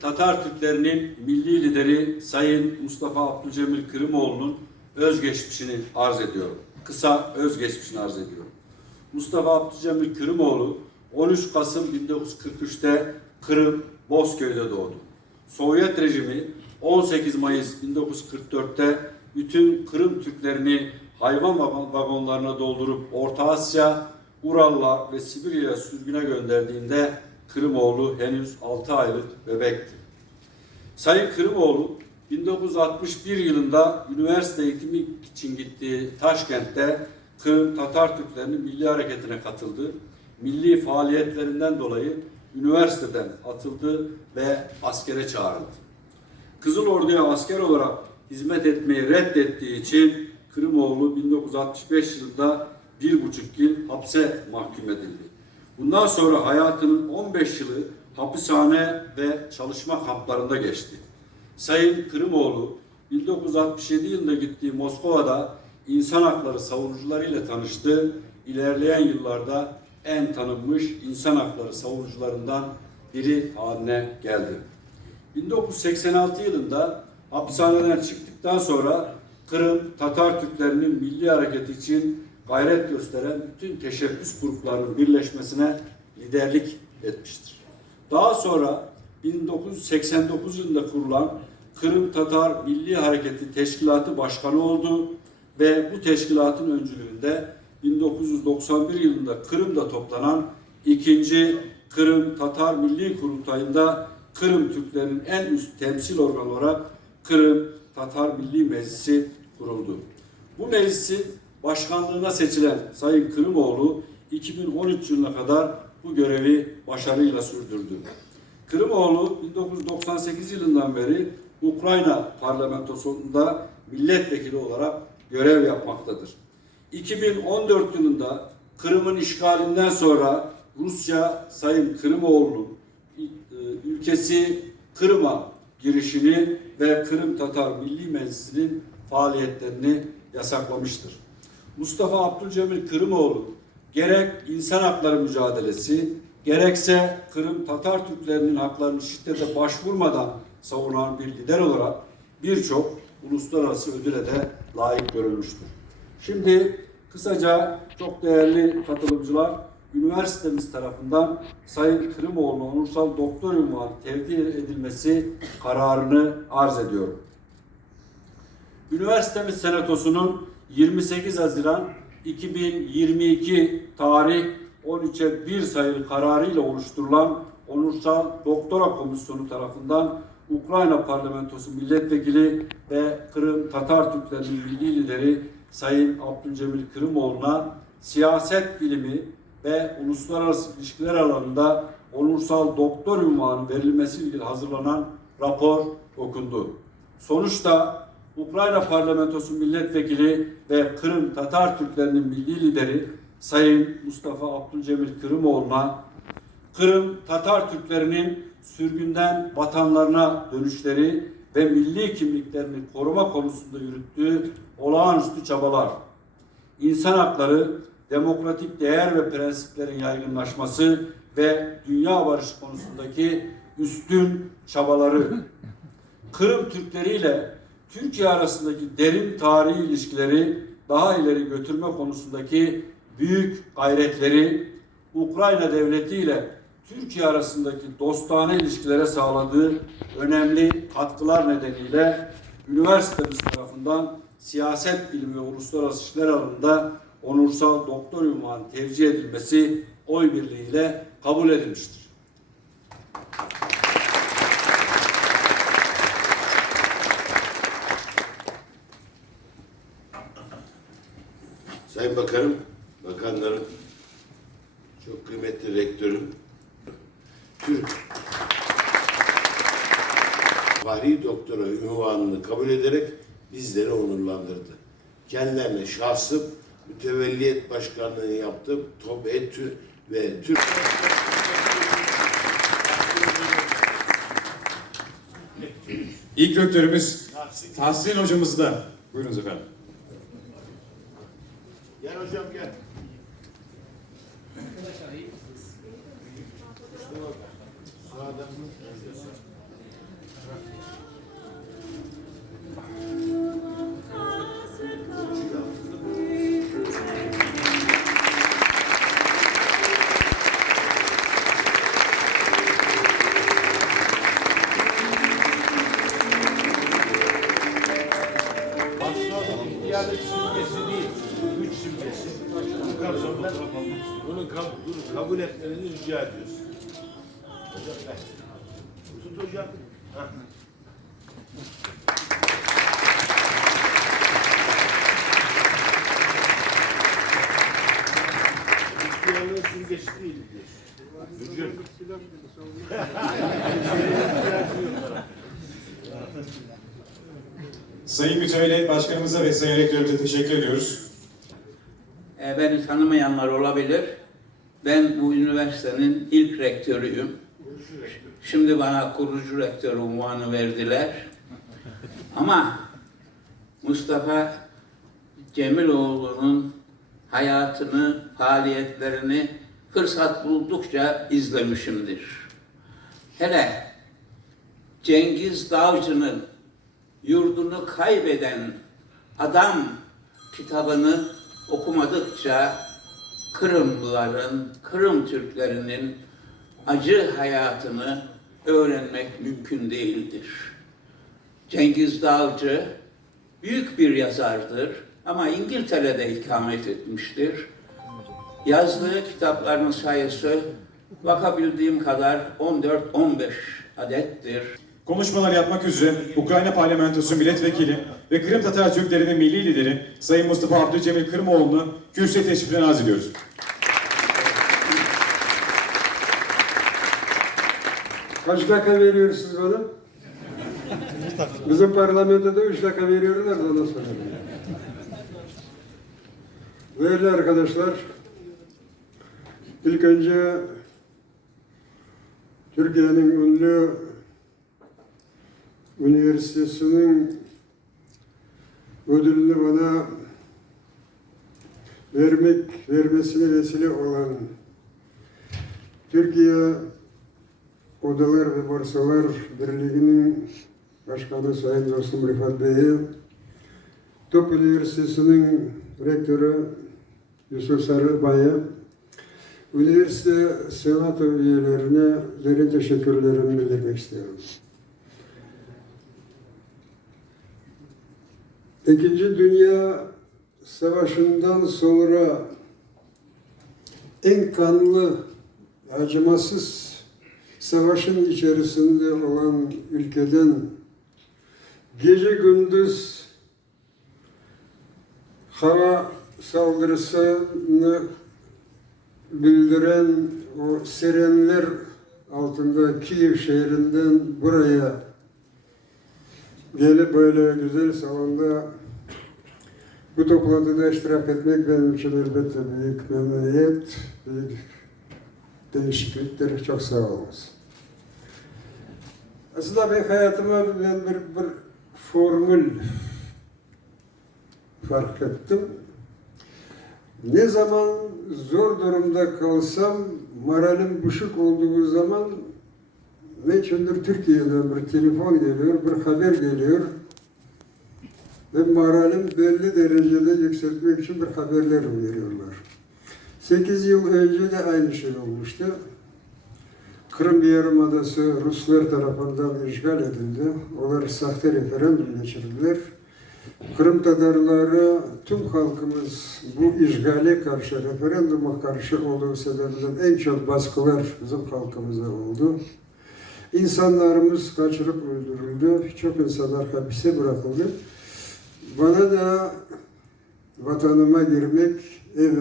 Tatar Türklerinin milli lideri Sayın Mustafa Abdülcemil Kırımoğlu'nun özgeçmişini arz ediyorum. Kısa özgeçmişini arz ediyorum. Mustafa Abdülcemil Kırımoğlu 13 Kasım 1943'te Kırım Bozköy'de doğdu. Sovyet rejimi 18 Mayıs 1944'te bütün Kırım Türklerini hayvan vagon- vagonlarına doldurup Orta Asya, Ural'la ve Sibirya'ya sürgüne gönderdiğinde Kırımoğlu henüz 6 aylık bebekti. Sayın Kırımoğlu 1961 yılında üniversite eğitimi için gittiği Taşkent'te Kırım Tatar Türklerinin milli hareketine katıldı. Milli faaliyetlerinden dolayı üniversiteden atıldı ve askere çağrıldı. Kızıl Ordu'ya asker olarak hizmet etmeyi reddettiği için Kırımoğlu 1965 yılında bir buçuk yıl hapse mahkum edildi. Bundan sonra hayatının 15 yılı hapishane ve çalışma kamplarında geçti. Sayın Kırımoğlu 1967 yılında gittiği Moskova'da insan hakları savunucularıyla tanıştı. İlerleyen yıllarda en tanınmış insan hakları savunucularından biri haline geldi. 1986 yılında hapishaneden çıktıktan sonra Kırım Tatar Türklerinin milli hareketi için gayret gösteren bütün teşebbüs gruplarının birleşmesine liderlik etmiştir. Daha sonra 1989 yılında kurulan Kırım Tatar Milli Hareketi Teşkilatı Başkanı oldu ve bu teşkilatın öncülüğünde 1991 yılında Kırım'da toplanan ikinci Kırım Tatar Milli Kurultayı'nda Kırım Türklerinin en üst temsil organı olarak Kırım Tatar Milli Meclisi kuruldu. Bu meclisin başkanlığına seçilen Sayın Kırımoğlu 2013 yılına kadar bu görevi başarıyla sürdürdü. Kırımoğlu 1998 yılından beri Ukrayna parlamentosunda milletvekili olarak görev yapmaktadır. 2014 yılında Kırım'ın işgalinden sonra Rusya Sayın Kırımoğlu'nun e, ülkesi Kırım'a girişini ve Kırım Tatar Milli Meclisi'nin faaliyetlerini yasaklamıştır. Mustafa Abdülcemil Kırımoğlu gerek insan hakları mücadelesi gerekse Kırım Tatar Türklerinin haklarını şiddete başvurmadan savunan bir lider olarak birçok uluslararası ödüle de layık görülmüştür. Şimdi kısaca çok değerli katılımcılar üniversitemiz tarafından Sayın Kırımoğlu onursal doktor ünvanı tevdi edilmesi kararını arz ediyorum. Üniversitemiz Senatosu'nun 28 Haziran 2022 tarih 13'e 1 sayılı kararıyla oluşturulan Onursal Doktora Komisyonu tarafından Ukrayna Parlamentosu Milletvekili ve Kırım Tatar Türklerinin milli lideri Sayın Abdülcemil Kırımoğlu'na siyaset bilimi ve uluslararası ilişkiler alanında onursal doktor ünvanı verilmesi ilgili hazırlanan rapor okundu. Sonuçta Ukrayna Parlamentosu Milletvekili ve Kırım Tatar Türklerinin milli lideri Sayın Mustafa Abdülcemil Kırımoğlu'na Kırım Tatar Türklerinin sürgünden vatanlarına dönüşleri ve milli kimliklerini koruma konusunda yürüttüğü olağanüstü çabalar, insan hakları, demokratik değer ve prensiplerin yaygınlaşması ve dünya barışı konusundaki üstün çabaları, Kırım Türkleri ile Türkiye arasındaki derin tarihi ilişkileri daha ileri götürme konusundaki büyük gayretleri, Ukrayna devleti ile Türkiye arasındaki dostane ilişkilere sağladığı önemli katkılar nedeniyle üniversitemiz tarafından siyaset bilimi ve uluslararası işler alanında onursal doktor ünvanı tevcih edilmesi oy birliğiyle kabul edilmiştir. Sayın Bakanım, bakanlarım, çok kıymetli rektörüm, Türk Fahri Doktora ünvanını kabul ederek bizleri onurlandırdı. Kendilerine şahsım mütevelliyet başkanlığını yaptım. TOB ETÜ ve Türk İlk rektörümüz Tahsin hocamız da. Buyurunuz efendim. ihtiyarlık simgesi değil, güç simgesi. Bu kapsamda bunu kabul etmenizi rica ediyoruz. Hocam, Tut hocam. Hah. İhtiyarlığı siz geçti değil. Sayın Mütevelli Başkanımıza ve Sayın Rektörümüze teşekkür ediyoruz. E, beni tanımayanlar olabilir. Ben bu üniversitenin ilk rektörüyüm. Şimdi bana kurucu rektör unvanı verdiler. Ama Mustafa Cemiloğlu'nun hayatını, faaliyetlerini fırsat buldukça izlemişimdir. Hele Cengiz Dağcı'nın yurdunu kaybeden adam kitabını okumadıkça Kırımlıların, Kırım Türklerinin acı hayatını öğrenmek mümkün değildir. Cengiz Dağcı büyük bir yazardır ama İngiltere'de ikamet etmiştir. Yazdığı kitapların sayısı bakabildiğim kadar 14-15 adettir. Konuşmalar yapmak üzere Ukrayna Parlamentosu Milletvekili ve Kırım Tatar Türklerinin milli lideri Sayın Mustafa Abdülcemil Kırımoğlu'nu kürsüye teşrifine arz ediyoruz. Kaç dakika veriyorsunuz bana? Bizim parlamentoda üç dakika veriyorlar da ondan sonra. Değerli arkadaşlar, ilk önce Türkiye'nin ünlü üniversitesinin ödülünü bana vermek, vermesine vesile olan Türkiye Odalar ve Borsalar Birliği'nin Başkanı Sayın dostum Rıfat Bey'e, Top Üniversitesi'nin rektörü Yusuf Sarıbay'a, üniversite senato üyelerine derin teşekkürlerimi bildirmek istiyorum. İkinci Dünya Savaşı'ndan sonra en kanlı, acımasız savaşın içerisinde olan ülkeden gece gündüz hava saldırısını bildiren o sirenler altında Kiev şehrinden buraya gelip böyle güzel salonda bu toplantıda iştirak etmek benim için elbette büyük memnuniyet, büyük değişiklikler. Çok sağ olunuz. Aslında ben hayatıma ben bir, bir formül fark ettim. Ne zaman zor durumda kalsam, moralim düşük olduğu zaman ne içindir Türkiye'den bir telefon geliyor, bir haber geliyor ve moralim belli derecede yükseltmek için bir haberler veriyorlar. 8 yıl önce de aynı şey olmuştu. Kırım Yarımadası Ruslar tarafından işgal edildi. Onlar sahte referandum geçirdiler. Kırım Tatarları tüm halkımız bu işgale karşı, referanduma karşı olduğu sebebiyle en çok baskılar bizim halkımıza oldu. İnsanlarımız kaçırıp öldürüldü. Çok insanlar hapise bırakıldı. Bana da vatanıma girmek, ev